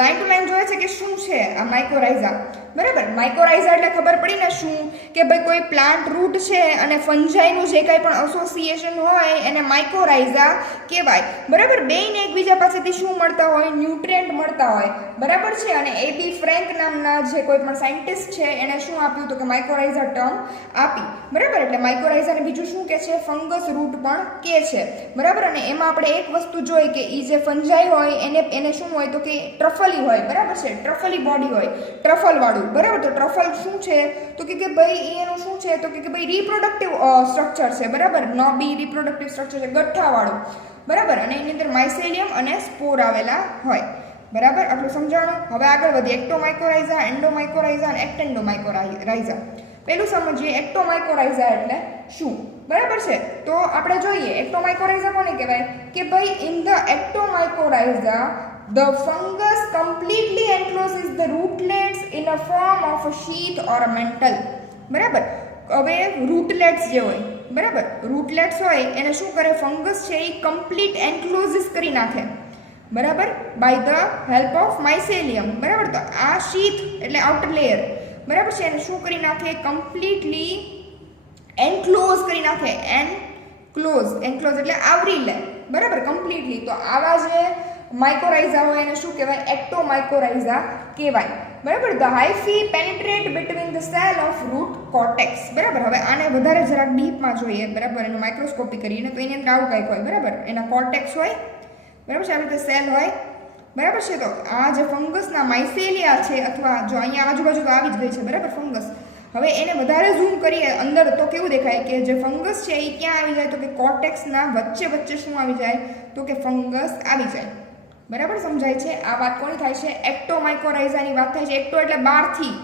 લાઈન ટુ લાઈન જોઈએ છે કે શું છે આ માઇકોરાઇઝા, બરાબર. માઇકોરાઇઝા એટલે ખબર પડી ને શું કે ભાઈ કોઈ પ્લાન્ટ રૂટ છે અને ફંજાઈનું જે કંઈ પણ એસોસિએશન હોય એને માઇકોરાઇઝા કહેવાય, બરાબર. બેયને એકબીજા પાસેથી શું મળતા હોય? ન્યુટ્રિયન્ટ મળતા હોય, બરાબર છે. અને AB ફ્રેન્ક નામના જે કોઈ પણ સાયન્ટિસ્ટ છે એને શું આપ્યું? તો કે માઇકોરાઇઝા ટર્મ આપી, બરાબર. એટલે માઇકોરાઇઝાને બીજું શું કહે છે? ફંગસ રૂટ પણ કહે છે, બરાબર. અને એમાં આપણે એક વસ્તુ જોઈ કે એ જે ફંજાઈ હોય એને શું હોય? તો કે ટ્રફલી હોય, બરાબર છે. ટ્રફલી બોડી હોય, ટ્રફલ વાળું, બરાબર. તો ટ્રફલ શું છે? તો કે ભાઈ એનું શું છે? તો કે ભાઈ રિપ્રોડક્ટિવ સ્ટ્રક્ચર છે, બરાબર. નોબી રિપ્રોડક્ટિવ સ્ટ્રક્ચર છે, ગઠ્ઠાવાળું, બરાબર. અને એની અંદર માઇસેલિયમ અને સ્પોર આવેલા હોય, બરાબર. આટલું સમજાણું. હવે આગળ વધીએ. એક્ટોમાઇકોરાઇઝા, એન્ડોમાઇકોરાઇઝા અને એક્ટેન્ડોમાઇકોરાઇઝા. પહેલું સમજીએ એક્ટોમાઇકોરાઇઝા એટલે શું, બરાબર છે. તો આપણે જોઈએ એક્ટોમાઇકોરાઇઝા કોને કહેવાય? કે ભાઈ in the ectomycorrhiza the fungus completely encloses the rootlets in a form of a sheath or a mantle, બરાબર. હવે રૂટલેટ્સ જે હોય, બરાબર, રૂટલેટ્સ હોય એને શું કરે? ફંગસ છે એ કમ્પ્લીટ એન્ક્લોઝિસ કરી નાખે, બરાબર, by the help of mycelium, બરાબર. તો આ શીથ એટલે આઉટર લેયર, બરાબર છે, એને શું કરી નાખે? કમ્પ્લીટલી એન્ક્લોઝ કરી નાખે. એન્ક્લોઝ એટલે આવરી લે, બરાબર, કમ્પ્લીટલી. તો આવા જે માઇકોરાઇઝા હોય એને શું કહેવાય? એક્ટોમાઇકોરાઇઝા કહેવાય, બરાબર. The hyphae penetrate between the cell of root cortex, બરાબર. હવે આને વધારે જરાક ડીપમાં જોઈએ, બરાબર. એનું માઇક્રોસ્કોપી કરીને તો એની અંદર આવું કંઈક હોય, બરાબર. એના કોર્ટેક્સ હોય, બરાબર છે, આવી રીતે સેલ હોય, બરાબર છે. તો આ જે ફંગસના માઇસેલિયા છે, અથવા જો અહીંયા આજુબાજુ તો આવી જ ગઈ છે, બરાબર, ફંગસ. હવે એને વધારે ઝૂમ કરીએ અંદર તો કેવું દેખાય કે જે ફંગસ છે એ ક્યાં આવી જાય? તો કે કોર્ટેક્સના વચ્ચે શું આવી જાય? તો કે ફંગસ આવી જાય, બરાબર. સમજાય છે? આ વાત કોની થાય છે? એક્ટોમાઇકોરાઇઝાની વાત થાય છે. એક્ટો એટલે બહારથી,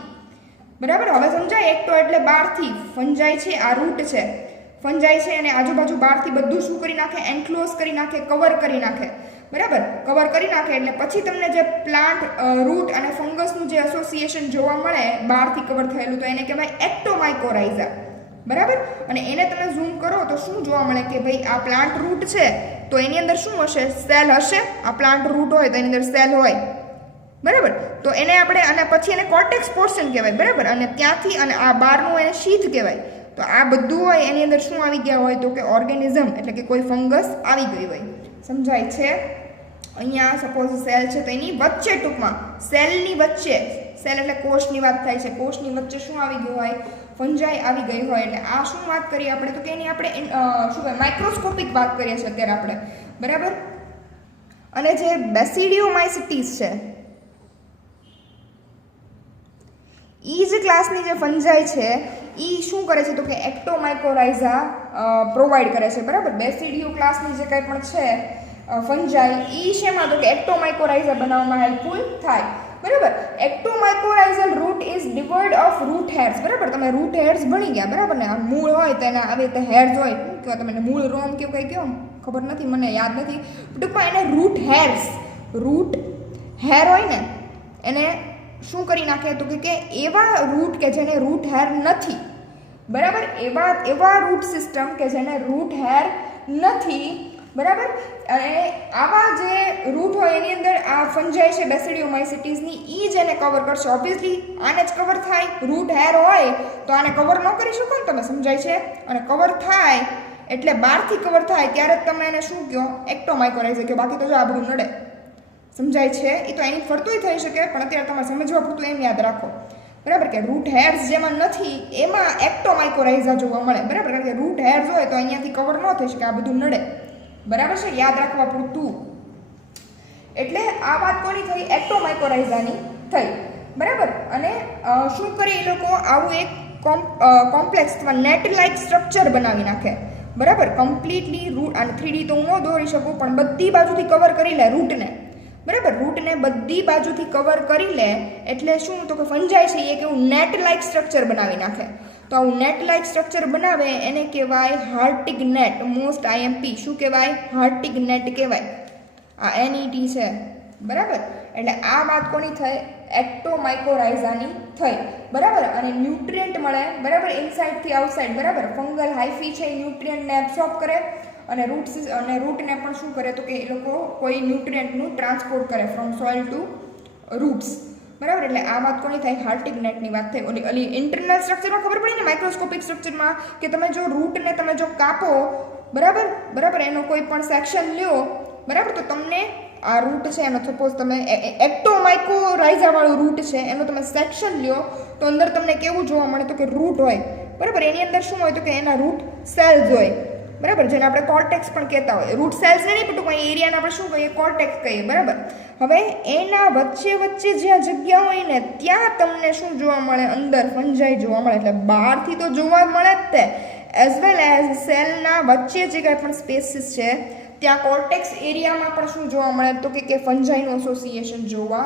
બરાબર. હવે સમજાય? એક્ટો એટલે બહારથી ફંજાય છે, આ રૂટ છે, ફંજાય છે અને આજુબાજુ બહારથી બધું શું કરી નાખે? એન્ક્લોઝ કરી નાખે, કવર કરી નાખે, બરાબર. કવર કરી નાખે એટલે પછી તમને જે પ્લાન્ટ રૂટ અને ફંગસનું જે એસોસિએશન જોવા મળે બહારથી કવર થયેલું, તો એને કહેવાય એક્ટોમાઇકોરાઇઝા, બરાબર. અને એને તમે ઝૂમ કરો તો શું જોવા મળે? કે ભાઈ આ પ્લાન્ટ રૂટ છે તો એની અંદર શું હશે? સેલ હશે. આ પ્લાન્ટ રૂટ હોય તો એની અંદર સેલ હોય, બરાબર. તો એને આપણે, અને પછી એને કોર્ટેક્સ પોર્શન કહેવાય, બરાબર. અને ત્યાંથી અને આ બહારનું એને શીથ કહેવાય. તો આ બધું હોય એની અંદર શું આવી ગયા હોય? તો કે ઓર્ગેનિઝમ, એટલે કે કોઈ ફંગસ આવી ગઈ હોય, સમજાય છે? અહીંયા સપોઝ સેલ છે તો એની વચ્ચે, ટૂંકમાં સેલની વચ્ચે, સેલ એટલે કોષની વાત થાય છે, કોષની વચ્ચે શું આવી ગયું હોય? ફંજાઈ આવી ગઈ હોય. એટલે આ શું વાત કરીએ આપણે? તો કે એની આપણે શું કહેવાય, માઇક્રોસ્કોપિક વાત કરીએ છીએ અત્યારે આપણે, બરાબર. અને જે બેસિડિયોમાઇસિટીસ છે, ઈ જ ક્લાસની જે ફંજાઈ છે ઈ શું કરે છે? તો કે એક્ટોમાઇકોરાઇઝા પ્રોવાઈડ કરે છે, બરાબર. બેસિડિયો ક્લાસની જે કંઈ પણ છે ફંજાઈ, ઈ શેમાં? તો કે એક્ટોમાઇકોરાઇઝા બનાવવામાં હેલ્પફુલ થાય, બરાબર. Ectomycorrhizal root is devoid of root hairs, બરાબર. તમે રૂટ હેર્સ ભણી ગયા, બરાબર ને? આ મૂળ હોય તો એના આવી રીતે હેર્સ હોય, શું કહેવાય તમને? મૂળ રોમ કેવું કંઈ કહો, ખબર નથી, મને યાદ નથી. ટૂંકમાં એને રૂટ હેર્સ, રૂટ હેર હોય ને એને શું કરી નાખે? તો કે એવા રૂટ કે જેને રૂટ હેર નથી, બરાબર. એવા રૂટ સિસ્ટમ કે જેને રૂટ હેર નથી, બરાબર. અને આવા જે રૂટ હોય એની અંદર આ ફંજાઈ છે બેસિડિયોમાઇસિટીસની, ઈ જ એને કવર કરશે. ઓબ્વિયસલી આને જ કવર થાય. રૂટ હેર હોય તો આને કવર ન કરી શકો ને તમે, સમજાય છે? અને કવર થાય એટલે બહારથી કવર થાય ત્યારે જ તમે એને શું કહો? એક્ટોમાઇકોરાઇઝા કહો. બાકી તો જો આ બધું નડે, સમજાય છે? એ તો એની ફરતુંય થઈ શકે, પણ અત્યારે તમારે સમજવા પૂરતું એમ યાદ રાખો, બરાબર. કે રૂટ હેર્સ જેમાં નથી એમાં એક્ટોમાઇકોરાઇઝા જોવા મળે, બરાબર. કારણ કે રૂટ હેર્સ હોય તો અહીંયાથી કવર ન થઈ શકે, આ બધું નડે, બરાબર છે? યાદ રાખવા પૂરતું. એટલે આ વાત કોની થઈ? એક્ટોમાઇકોરાઇઝાની થઈ, બરાબર. અને શું કરે એ લોકો? આવું એક કોમ્પ્લેક્સ અથવા નેટ લાઇક સ્ટ્રક્ચર બનાવી નાખે, બરાબર. કમ્પ્લીટલી રૂટ, અને 3D તો હું ન દોરી શકું, પણ બધી બાજુથી કવર કરી લે રૂટને, બરાબર. રૂટને બધી બાજુથી કવર કરી લે એટલે શું? તો કે ફંજાઈ છે એ કેવું નેટ લાઇક સ્ટ્રક્ચર બનાવી નાખે. તો આવું નેટ લાઇક સ્ટ્રક્ચર બનાવે એને કહેવાય હાર્ટિગ નેટ. મોસ્ટ આઈએમપી શું કહેવાય? હાર્ટિગ નેટ કહેવાય. આ NET છે, બરાબર. એટલે આ વાત કોની થઈ? એક્ટોમાઇકોરાઇઝાની થઈ, બરાબર. અને ન્યુટ્રિયન્ટ મળે, બરાબર, ઇનસાઇડથી આઉટસાઇડ, બરાબર. ફંગલ હાઇફી છે એ ન્યુટ્રિયન્ટને એબ્સોર્બ કરે અને રૂટને પણ શું કરે? તો કે એ લોકો કોઈ ન્યુટ્રિયન્ટનું ટ્રાન્સપોર્ટ કરે ફ્રોમ સોઇલ ટુ રૂટ્સ, બરાબર. એટલે આ વાત કોની થાય? હાર્ટિગ નેટની વાત થઈ. ઓલી ઇન્ટરનલ સ્ટ્રક્ચરમાં ખબર પડી ને, માઇક્રોસ્કોપિક સ્ટ્રક્ચરમાં, કે તમે જો રૂટને તમે જો કાપો, બરાબર, એનો કોઈ પણ સેક્શન લ્યો, બરાબર, તો તમને આ રૂટ છે એનો સપોઝ તમે એક્ટોમાઇકોરાઇઝા વાળું રૂટ છે એનો તમે સેક્શન લ્યો તો અંદર તમને કેવું જોવા મળે? તો કે રૂટ હોય, બરાબર. એની અંદર શું હોય? તો કે એના રૂટ સેલ્સ હોય, બરાબર, જેને આપણે કોર્ટેક્સ પણ કહેતા હોય. રૂટ સેલ્સ ને નહીં, પણ ટૂંકમાં એરિયાને આપણે શું કહીએ? કોર્ટેક્સ કહીએ, બરાબર. હવે એના વચ્ચે જ્યાં જગ્યા હોય ને ત્યાં તમને શું જોવા મળે? અંદર ફંજાઈ જોવા મળે. એટલે બહારથી તો જોવા મળે જ તે, એઝ વેલ એઝ સેલના વચ્ચે જે કાંઈ પણ સ્પેસીસ છે ત્યાં કોર્ટેક્સ એરિયામાં પણ શું જોવા મળે? તો કે ફંજાઈનું એસોસિએશન જોવા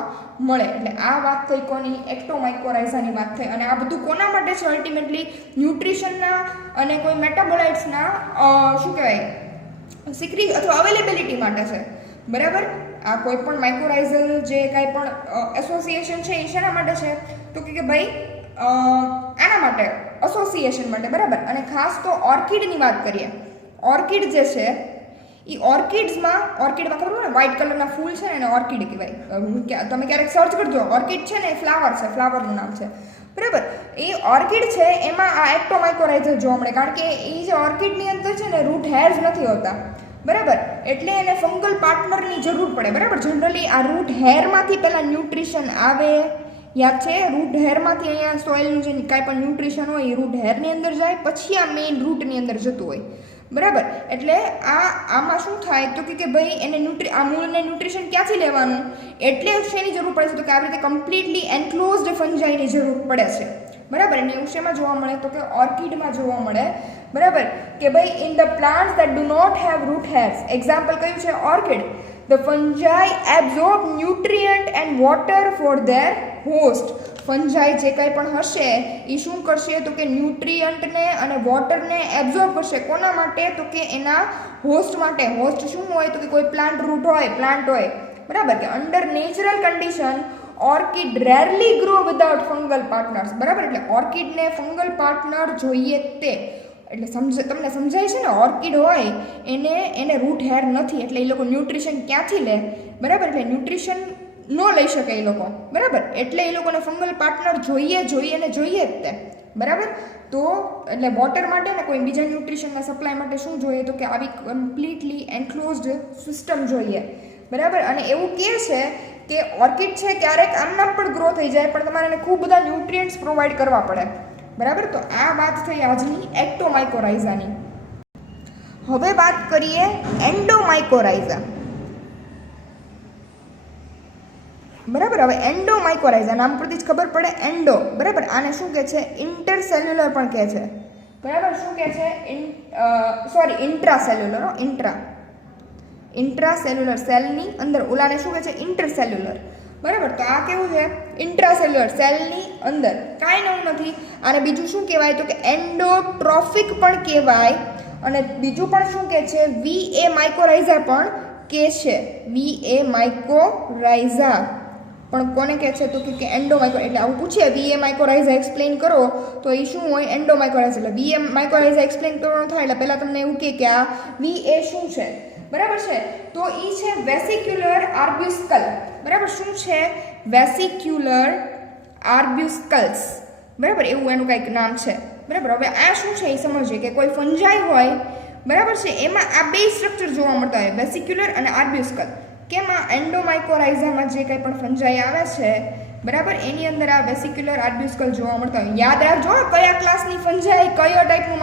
મળે. એટલે આ વાત થઈ કોની? એક્ટોમાઇકોરાઇઝાની વાત થઈ. અને આ બધું કોના માટે છે? અલ્ટિમેટલી ન્યુટ્રિશનના અને કોઈ મેટાબોલાઇટ્સના શું કહેવાય? સિક્રી અથવા અવેલેબિલિટી માટે છે, બરાબર. આ કોઈ પણ માઇક્રોરાઇઝલ જે કાંઈ પણ એસોસિએશન છે એ શેના માટે છે? તો કે ભાઈ આના માટે, એસોસિએશન માટે, બરાબર. અને ખાસ તો ઓર્કિડની વાત કરીએ. ઓર્કિડ જે છે એ ઓર્કિડમાં ખબર હોય ને, વ્હાઇટ કલરના ફૂલ છે ને એને ઓર્કિડ કહેવાય. તમે ક્યારેક સર્ચ કરજો, ઓર્કિડ છે ને એ ફ્લાવર છે, ફ્લાવરનું નામ છે, બરાબર. એ ઓર્કિડ છે એમાં આ એક્ટોમાઇકોરાઇઝા જોવા મળે, કારણ કે એ જે ઓર્કિડની અંદર છે ને રૂટ હેર્સ નથી હોતા, બરાબર. એટલે એને ફંગલ પાર્ટનરની જરૂર પડે, બરાબર. જનરલી આ રૂટ હેરમાંથી પહેલાં ન્યુટ્રિશન આવે, યાદ છે? રૂટ હેરમાંથી અહીંયા સોઇલનું જે કાંઈ પણ ન્યુટ્રિશન હોય એ રૂટ હેરની અંદર જાય, પછી આ મેઇન રૂટની અંદર જતું હોય, બરાબર. એટલે આમાં શું થાય? તો કે ભાઈ એને આ મૂળને ન્યુટ્રિશન ક્યાંથી લેવાનું? એટલે શેની જરૂર પડે છે? તો કે આવી રીતે કમ્પ્લીટલી એન્ક્લોઝડ ફંજાઈની જરૂર પડે છે, બરાબર. અને એવું શેમાં જોવા મળે? તો કે ઓર્કિડમાં જોવા મળે, બરાબર. કે ભાઈ in the plants that do not have root hairs, example કયું છે? Orchid. The fungi absorb nutrient and water for their host. Fungi જે કંઈ પણ હશે એ શું કરશે? તો કે ન્યુટ્રિયન્ટને અને વોટરને એબ્ઝોર્બ કરશે. કોના માટે? તો કે એના હોસ્ટ માટે. હોસ્ટ શું હોય? તો કે કોઈ પ્લાન્ટ રૂટ હોય, પ્લાન્ટ હોય, બરાબર. કે under natural condition orchid rarely grow without fungal partners, બરાબર. એટલે ઓર્કિડને ફંગલ પાર્ટનર જોઈએ તે. એટલે તમને સમજાય છે ને? ઓર્કિડ હોય એને રૂટ હેર નથી, એટલે એ લોકો ન્યુટ્રિશન ક્યાંથી લે? બરાબર. એટલે ન્યુટ્રિશન ન લઈ શકે એ લોકો, બરાબર. એટલે એ લોકોને ફંગલ પાર્ટનર જોઈએ જ તે, બરાબર. તો એટલે વોટર માટે ને કોઈ બીજા ન્યુટ્રિશનના સપ્લાય માટે શું જોઈએ તો કે આવી કમ્પ્લીટલી એન્ક્લોઝડ સિસ્ટમ જોઈએ, બરાબર. અને એવું કહે છે કે ઓર્કિડ છે ક્યારેક આમનામ પણ ગ્રો થઈ જાય, પણ તમારે એને ખૂબ બધા ન્યુટ્રિયન્ટ્સ પ્રોવાઈડ કરવા પડે, બરાબર. તો આ વાત થઈ આજની એક્ટોમાઇકોરાઇઝાની. હવે વાત કરીએ એન્ડોમાઇકોરાઇઝા, બરાબર. હવે એન્ડોમાઇકોરાઇઝા નામ પરથી જ ખબર પડે, એન્ડો, બરાબર. આને શું કહે છે? ઇન્ટરસેલ્યુલર પણ કહે છે, બરાબર. શું કહે છે? ઇન્ટ્રાસેલ્યુલર, ઇન્ટ્રાસેલ્યુલર સેલની અંદર, ઓલાને શું કહે છે? ઇન્ટરસેલ્યુલર, બરાબર. તો આ કેવું છે? ઇન્ટ્રાસેલ્યુલર સેલની અંદર, કાંઈ નવું નથી. અને બીજું શું કહેવાય તો કે એન્ડોટ્રોફિક પણ કહેવાય. અને બીજું પણ શું કહે છે? VA માઇકોરાઇઝા પણ કહે છે, VA માઇકોરાઇઝા પણ કોને કહે છે તો કે એન્ડોમાઇકો. એટલે આવું પૂછીએ VA માઇકોરાઇઝા એક્સપ્લેન કરો તો એ શું હોય? એન્ડોમાઇકોરાઇઝા. એટલે VA માઇકોરાઇઝા એક્સપ્લેન કરવાનું થાય એટલે પહેલાં તમને એવું કે આ VA શું છે, બરાબર છે. તો એ છે વેસિક્યુલર આર્બ્યુસ્કલ, બરાબર. શું છે? વેસિક્યુલર આર્બ્યુસ્કલ્સ, બરાબર. એવું એનું કંઈક નામ છે, બરાબર. હવે આ શું છે એ સમજીએ કે કોઈ ફંજાઈ હોય, બરાબર છે, એમાં આ બે સ્ટ્રક્ચર જોવા મળતા હોય, વેસિક્યુલર અને આર્બ્યુસ્કલ. કેમાં? એન્ડોમાઇકોરાઇઝામાં જે કંઈ પણ ફંજાઈ આવે છે, બરાબર, એની અંદર આ વેસિક્યુલર આર્બ્યુસ્કલ જોવા મળતા હોય. યાદ રાખજો કયા ક્લાસની ફંજાઈ કયો ટાઈપનું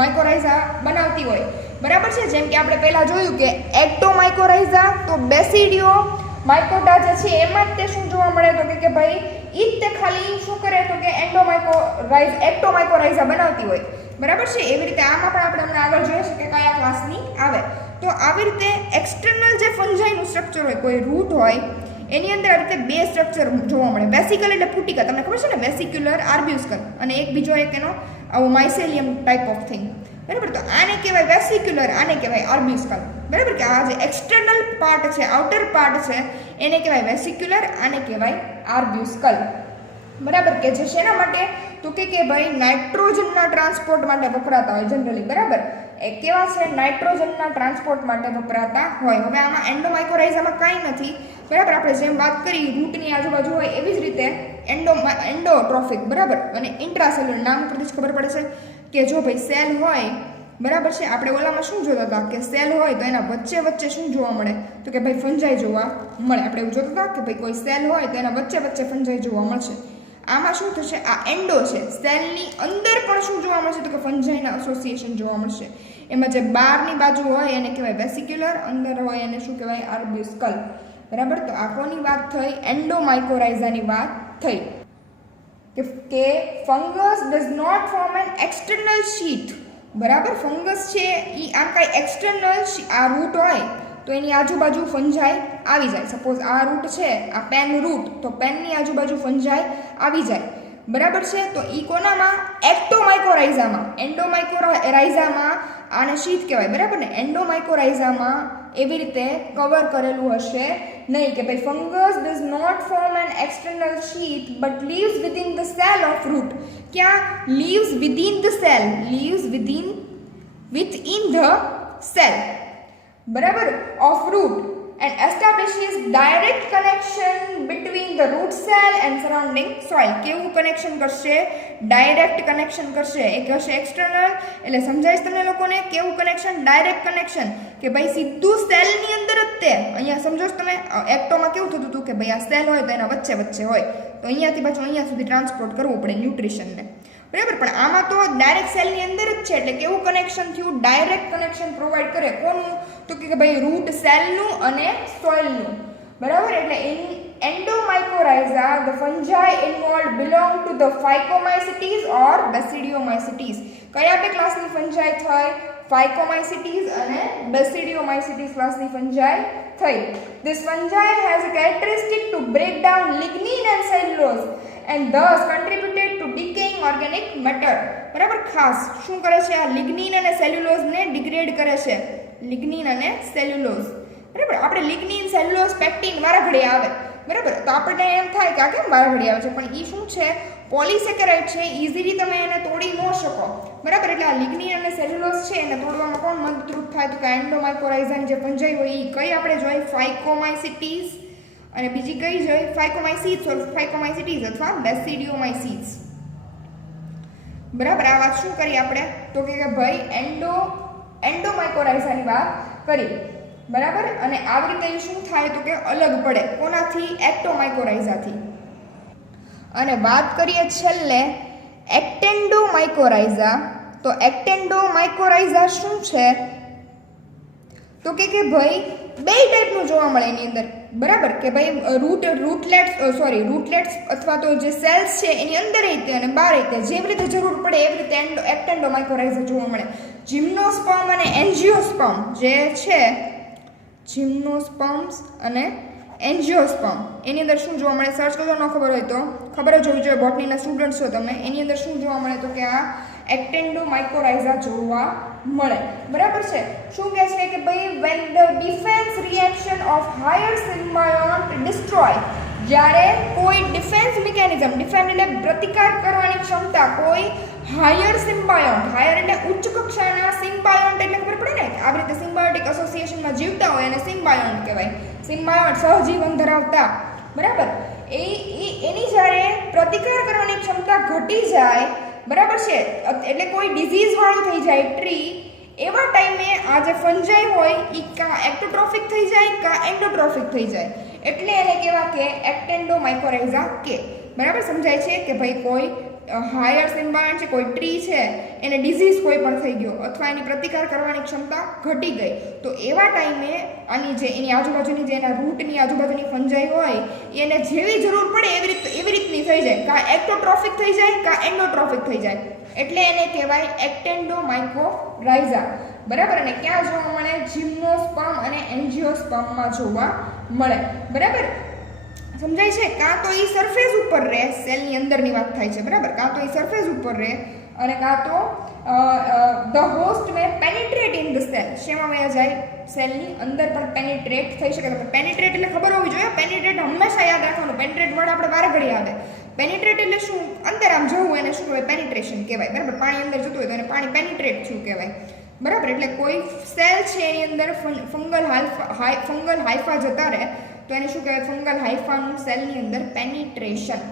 માઇકોરાઇઝા બનાવતી હોય, બરાબર છે. જેમ કે આપણે પહેલાં જોયું કે એક્ટોમાઇકોરાઇઝા, તો બેસિડિયો માઇકોટા જે છે એમાં જ તે શું જોવા મળે તો કે ભાઈ ઈ જ તે ખાલી શું કરે તો કે એક્ટોમાઇકોરાઇઝા બનાવતી હોય, બરાબર છે. એવી રીતે આમાં પણ આપણે હમણાં આગળ જોઈએ છે કે કયા ક્લાસની આવે. તો આવી રીતે એક્સટર્નલ જે ફંજાઈનું સ્ટ્રક્ચર હોય, કોઈ રૂટ હોય એની અંદર આ રીતે બે સ્ટ્રક્ચર જોવા મળે. વેસિકલ એટલે પુટિકા, તમને ખબર છે ને, વેસિક્યુલર આર્બ્યુસ્કલ, અને એક બીજો એક એનો આવો માઇસેલિયમ ટાઈપ ઓફ થિંગ, બરાબર. તો આને કહેવાય વેસિક્યુલર, આને કહેવાય આર્બ્યુસ્કલ, બરાબર. કે આ જે એક્સટર્નલ પાર્ટ છે, આઉટર પાર્ટ છે, એને કહેવાય વેસિક્યુલર, આને કહેવાય આર્બ્યુસ્કલ, બરાબર. કે જે શેના માટે તો કે ભાઈ નાઇટ્રોજનના ટ્રાન્સપોર્ટ માટે વપરાતા હોય જનરલી, બરાબર. એ કેવા છે? નાઇટ્રોજનના ટ્રાન્સપોર્ટ માટે વપરાતા હોય. હવે આમાં એન્ડોમાઇકોરાઇઝામાં કાંઈ નથી, બરાબર. આપણે જેમ વાત કરી રૂટની આજુબાજુ હોય એવી જ રીતે એન્ડોટ્રોફિક, બરાબર, અને ઇન્ટ્રાસેલ્યુલર નામ પરથી જ ખબર પડે છે કે જો ભાઈ સેલ હોય, બરાબર છે. આપણે ઓલામાં શું જોતા હતા કે સેલ હોય તો એના વચ્ચે શું જોવા મળે તો કે ભાઈ ફંજાઈ જોવા મળે. આપણે એવું જોતા હતા કે ભાઈ કોઈ સેલ હોય તો એના વચ્ચે ફંજાઈ જોવા મળશે. આમાં શું થશે? આ એન્ડો છે, સેલની અંદર પણ શું જોવા મળશે તો કે ફંજાઈના એસોસિએશન જોવા મળશે. એમાં જે બહારની બાજુ હોય એને કહેવાય વેસિક્યુલર, અંદર હોય એને શું કહેવાય? આર્બ્યુસ્કલ, બરાબર. તો આ કોની વાત થઈ? એન્ડોમાઇકોરાઇઝાની વાત થઈ કે fungus does not form an external sheath, બરાબર. ફંગસ છે એ આમ કાંઈ એક્સટર્નલ આ રૂટ હોય તો એની આજુબાજુ ફંજાઈ આવી જાય. સપોઝ આ રૂટ છે, આ પેન રૂટ, તો પેનની આજુબાજુ ફંજાઈ આવી જાય, બરાબર છે. તો ઈ કોનામાં? એક્ટોમાઇકોરાઇઝામાં. એન્ડોમાઇકોરાઇઝામાં આને શીથ કહેવાય, બરાબર ને. એન્ડોમાઇકોરાઇઝામાં એવી રીતે કવર કરેલું હશે નહીં કે ભાઈ fungus does not form an external sheath but lives within the cell of root. ક્યાં? Lives within the cell, lives within the cell, બરાબર, of root and establishes direct connection between the root cell and surrounding soil. કેવું connection કરશે? Direct connection કરશે. એક હશે external, એટલે સમજાય તમને લોકોને કેવું કનેક્શન? ડાયરેક્ટ કનેક્શન, કે ભાઈ સીધું સેલની અંદર જ તે. અહીંયા સમજો છો તમે, એક્ટોમાં કેવું થતું હતું કે ભાઈ આ સેલ હોય તો એના વચ્ચે હોય, તો અહીંયાથી પાછું અહીંયા સુધી ટ્રાન્સપોર્ટ કરવું પડે ન્યુટ્રિશનને, બરાબર. પણ આમાં તો ડાયરેક્ટ સેલની અંદર જ છે, એટલે કેવું કનેક્શન થયું? ડાયરેક્ટ કનેક્શન પ્રોવાઈડ કરે. કોનું? તો કે ભાઈ રૂટ સેલનું અને સોઇલનું, બરાબર. એટલે in endomycorrhiza the fungi involved belong to the phycomycetes or basidiomycetes. કયા બે ક્લાસની ફંજાઈ થઈ? ફાઇકોમાઇસિટીઝ અને બેસિડિયોમાઇસિટીઝ ક્લાસની ફંજાઈ થઈ. This fungi has a characteristic to break down lignin and cellulose and thus contributed to decaying organic matter. બરાબર. ખાસ શું કરે છે? આ લિગ્નિન અને સેલ્યુલોઝને ડિગ્રેડ કરે છે. લિગ્નિન અને સેલ્યુલોઝ, બરાબર. આપણે લિગ્નિન, સેલ્યુલોઝ, પેક્ટિન વારા ઘડી આવે, બરાબર. તો આપણને એમ થાય કે આ કેમ વારા ઘડી આવે છે, પણ એ શું છે? પોલિસેકેરાઇડ છે, ઇઝીલી તમે એને તોડી ન શકો, બરાબર. એટલે આ લિગ્નિન અને સેલ્યુલોઝ છે એને તોડવામાં કોણ મદદરૂપ થાય તો કે એન્ડોમાઇકોરાઇઝાની જે ફંજાઈ હોય એ કઈ આપણે જોઈ? ફાઇકોમાઇસિટીઝ અને બીજી કઈ છે ફાઇકોમાઇસીટ્સ ઓર ફાઇકોમાઇસિટીસ અથવા બેસિડિયોમાઇસીટ્સ. બરાબર. આ વાત શું કરી આપણે તો કે ભાઈ એન્ડોમાઇકોરાઇઝાની વાત કરી. બરાબર. અને આવી રીતે શું થાય તો કે અલગ પડે કોનાથી એક્ટોમાઇકોરાઇઝાથી. અને વાત કરીએ છેલ્લે એક્ટેન્ડોમાઇકોરાઇઝા. તો એક્ટેન્ડોમાઇકોરાઇઝા શું છે તો કે ભાઈ બે ટાઈપનું જોવા મળે એની અંદર. બરાબર કે ભાઈ રૂટલેટ્સ અથવા તો જે સેલ્સ છે એની અંદર રીતે અને બહાર રીતે જેવી રીતે જરૂર પડે એવી રીતે એક્ટેન્ડોમાઇકોરાઇઝા જોવા મળે. જિમ્નોસ્પર્મ અને એન્જિયોસ્પર્મ જે છે, જિમ્નોસ્પર્મ્સ અને એન્જિયોસ્પર્મ એની અંદર શું જોવા મળે સર્ચ કરજો, ન ખબર હોય તો ખબર જ હોવી જોઈએ, બોટનીના સ્ટુડન્ટ છો તમે. એની અંદર શું જોવા મળે તો કે આ એક્ટેન્ડોમાઇકોરાઇઝા જોવા મળે. બરાબર છે. શું કહે છે કે ભાઈ when the defense reaction of higher symbiont destroy, જ્યારે કોઈ ડિફેન્સ મિકેનિઝમ, ડિફેન્સ એટલે પ્રતિકાર કરવાની ક્ષમતા કોઈ હાયર સિમ્બાયોન્ટ, હાયર એટલે ઉચ્ચ કક્ષાના, સિમ્બાયોન્ટ એટલે ખબર પડે ને આવી રીતે સિમ્બાયોટિક એસોસિએશનમાં જીવતા હોય અને સિમ્બાયોન્ટ કહેવાય. સિમ્બાયોન્ટ સહજીવન ધરાવતા. બરાબર. એની જ્યારે પ્રતિકાર કરવાની ક્ષમતા ઘટી જાય, બરાબર છે, એટલે કોઈ ડિઝીઝ વાળું થઈ જાય ટ્રી, એવા ટાઈમે આ જે ફંજાઈ હોય એ કાં એક્ટોટ્રોફિક થઈ જાય કાં એન્ડોટ્રોફિક થઈ જાય. એટલે એને કહેવા કે એક્ટેન્ડોમાઇકોરાઇઝા કે. બરાબર. સમજાય છે કે ભાઈ કોઈ હાયર સિમ્બાયોન્ટ છે, કોઈ ટ્રી છે, એને ડિઝીઝ કોઈ પણ થઈ ગયો અથવા એની પ્રતિકાર કરવાની ક્ષમતા ઘટી ગઈ, તો એવા ટાઈમે આની જે એની આજુબાજુની જે એના રૂટની આજુબાજુની ફંજાઈ હોય એને જેવી જરૂર પડે એવી રીતની થઈ જાય, કાં એક્ટોટ્રોફિક થઈ જાય કાં એન્ડોટ્રોફિક થઈ જાય. એટલે એને કહેવાય એક્ટેન્ડોમાઇકોરાઇઝા. બરાબર. અને ક્યાં જોવા મળે? જિમ્નોસ્પર્મ અને એન્જિયોસ્પર્મમાં જોવા મળે. બરાબર. સમજાય છે? કાં તો એ સરફેસ ઉપર રહે, સેલની અંદરની વાત થાય છે. બરાબર. કાં તો એ સરફેસ ઉપર રહે અને કાં તો the host May penetrate in the cell. શેમાં વયા જાય? સેલની અંદર પણ પેનિટ્રેટ થઈ શકે. પેનિટ્રેટ એટલે ખબર હોવી જોઈએ. પેનિટ્રેટ હંમેશા યાદ રાખવાનું. પેનિટ્રેટ વર્ડ આપણે વારે ઘડી આવે. પેનિટ્રેટ એટલે શું? અંદર આમ જવું, એને શું કહેવાય? પેનિટ્રેશન કહેવાય. બરાબર. પાણી અંદર જતું હોય તો એને પાણી પેનિટ્રેટ થયું કહેવાય. બરાબર. એટલે કોઈ સેલ છે એની અંદર ફંગલ હાઇફા જતા રહે તો એને શું કહેવાય? ફંગલ હાઇફાનું સેલની અંદર પેનિટ્રેશન.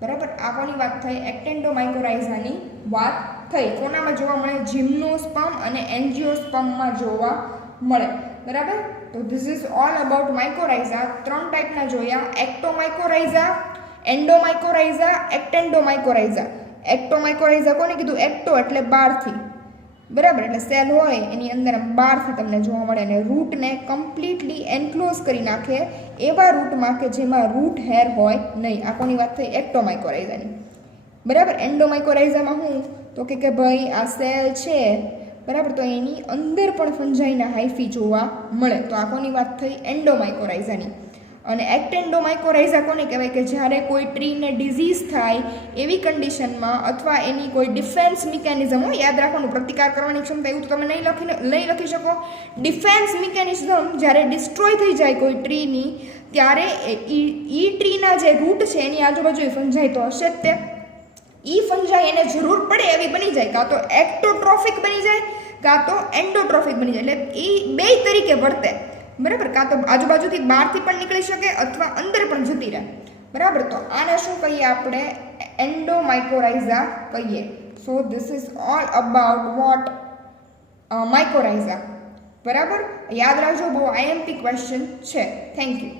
બરાબર. આ કોની વાત થઈ? એક્ટેન્ડોમાઇકોરાઇઝાની વાત થઈ. કોનામાં જોવા મળે? જિમ્નોસ્પર્મ અને એન્જિયોસ્પર્મમાં જોવા મળે. બરાબર. તો this is all about mycorrhiza. 3 ટાઈપના જોયા: એક્ટોમાઇકોરાઇઝા, એન્ડોમાઇકોરાઇઝા, એક્ટેન્ડોમાઇકોરાઇઝા. એક્ટોમાઇકોરાઇઝા કોને કીધું? એક્ટો એટલે બહારથી. બરાબર. એટલે સેલ હોય એની અંદર બહારથી તમને જોવા મળે અને રૂટને કમ્પ્લીટલી એન્ક્લોઝ કરી નાખે એવા રૂટમાં કે જેમાં રૂટ હેર હોય નહીં. આ કોની વાત થઈ? એક્ટોમાઇકોરાઇઝાની. બરાબર. એન્ડોમાઇકોરાઇઝામાં હું તો કે ભાઈ આ સેલ છે, બરાબર, તો એની અંદર પણ ફંજાઈના હાઇફી જોવા મળે. તો આ કોની વાત થઈ? એન્ડોમાઇકોરાઇઝાની. અને એક્ટેન્ડોમાઇકોરાઇઝા કોને કહેવાય? કે જ્યારે કોઈ ટ્રીને ડિઝીઝ થાય એવી કન્ડિશનમાં અથવા એની કોઈ ડિફેન્સ મિકેનિઝમ હોય, યાદ રાખવાનું, પ્રતિકાર કરવાની ક્ષમતા એવું તો તમે નહીં લખી શકો. ડિફેન્સ મિકેનિઝમ જ્યારે ડિસ્ટ્રોય થઈ જાય કોઈ ટ્રીની, ત્યારે ઈ ટ્રીના જે રૂટ છે એની આજુબાજુ ફંજાઈ તો હશે જ તે. ઈ ફંજાઈ એને જરૂર પડે એવી બની જાય, કાં તો એક્ટોટ્રોફિક બની જાય કાં તો એન્ડોટ્રોફિક બની જાય. એટલે એ બે તરીકે વર્તે. બરાબર. કાં તો આજુબાજુથી બહારથી પણ નીકળી શકે અથવા અંદર પણ જતી રહે. બરાબર. તો આને શું કહીએ આપણે? એન્ડોમાઇકોરાઇઝા કહીએ. So this is all about vote? Mycorrhiza. બરાબર. યાદ રાખજો, બહુ IMP ક્વેશ્ચન છે. Thank you.